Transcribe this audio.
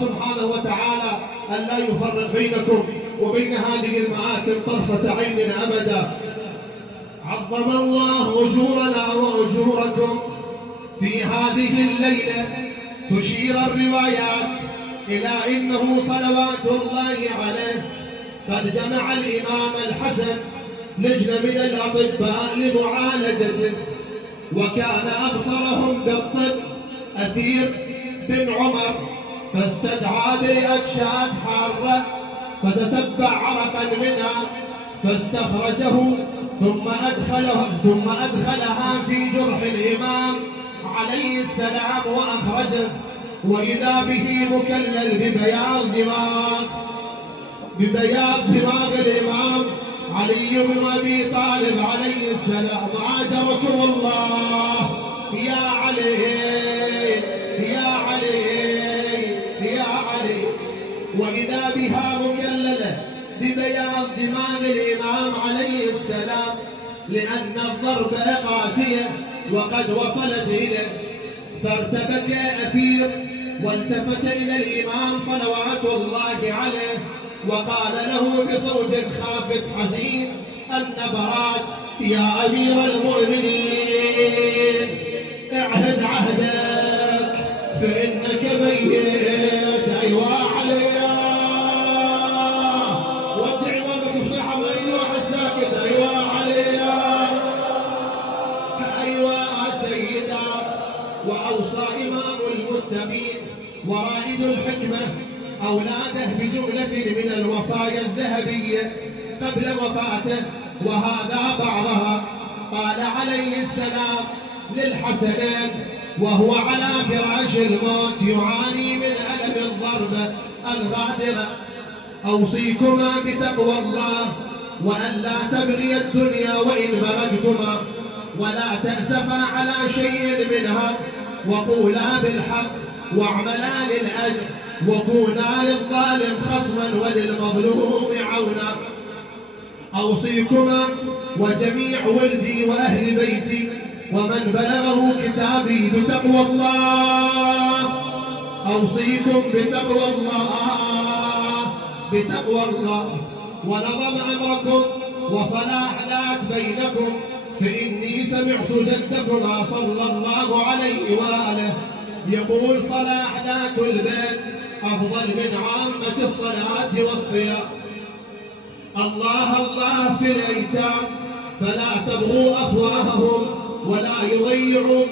سبحانه وتعالى أن لا يفرق بينكم وبين هذه المآتم طرفة عين أبدا. عظم الله أجورنا وأجوركم في هذه الليلة. تشير الروايات إلى أنه صلوات الله عليه قد جمع الإمام الحسن لجنة من الأطباء لمعالجته، وكان أبصرهم بالطب أثير بن عمر، فاستدعى برئة شاة حارة فتتبع عرقا منها فاستخرجه ثم أدخلها في جرح الإمام عليه السلام وأخرجه، وإذا به مكلل ببياض دماغ الإمام علي بن أبي طالب عليه السلام. عاجركم الله يا علي يا علي يا علي. وإذا بها مكللة ببياض دماغ الإمام عليه السلام، لأن الضربة قاسية وقد وصلت إليه، فارتبك أثير والتفت إلى الإمام صلوات الله عليه وقال له بصوت خافت حزين النبرات: يا أمير المؤمنين اعهد عهدك فإنك ميت. أيوة عليا ودع إمامك بصحة ما يروح الساكت. أيوة عليا أيوة سيدا. وأوصى إمام المتقين ورائد الحكمة أولاده بجملة من الوصايا الذهبية قبل وفاته، وهذا بعضها. قال عليه السلام للحسنين وهو على فراش الموت يعاني من ألم الضربة الغادرة: أوصيكما بتقوى الله وأن لا تبغي الدنيا وإن بغتكما، ولا تأسفا على شيء منها، وقولا بالحق واعملا للأجر، وكونا للظالم خصما وللمظلوم عونا. أوصيكما وجميع ولدي وأهل بيتي ومن بلغه كتابي بتقوى الله. أوصيكم بتقوى الله ونظم أمركم وصلاح ذات بينكم، فإني سمعت جدكما صلى الله عليه وآله يقول: صلاح ذات البيت أفضل من عامة الصلاة والصيام. الله في الأيتام فلا تبغوا أفواههم ولا يضيعوا